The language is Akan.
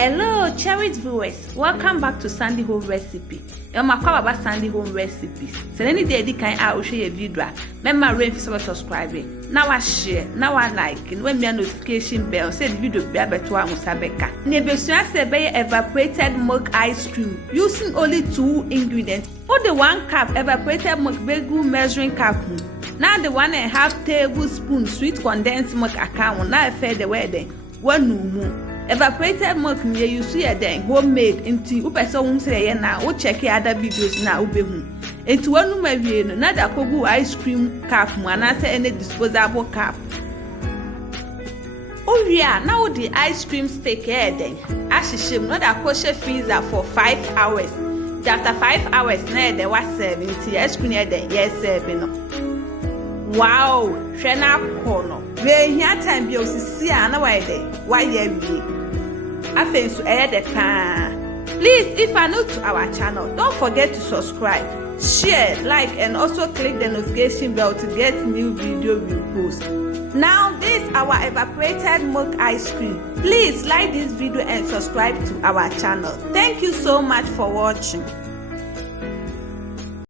Hello, cherished viewers. Welcome back to Sandy Home Recipe. I'm about Sandy Home Recipes. So any day you can I will share a video. Remember rain for subscribing. Now I share, now I like, and when me a notification bell, say the video be able to Musabeka. Nebesua say evaporated milk ice cream using only 2 ingredients. Put the 1 cup evaporated milk bagel measuring cup. Now the 1.5 tablespoon sweet condensed milk account. Now I fed the wedding. 1 more. Evaporated milk me you see then homemade into u person won say na wo check other videos na ubehu into wanu ma wie no na da kogu ice cream cup mu ana say any disposable cup oria na wo the ice cream stick then ahihim no da ko she freezer for 5 hours after 5 hours na dey was 70 ice cream then yes 7 no wow hwe na ko no we hia time bi osisi ana why dey why ye bi Please, if you are new to our channel, don't forget to subscribe, share, like, and also click the notification bell to get new video we post. Now, this is our evaporated milk ice cream. Please like this video and subscribe to our channel. Thank you so much for watching.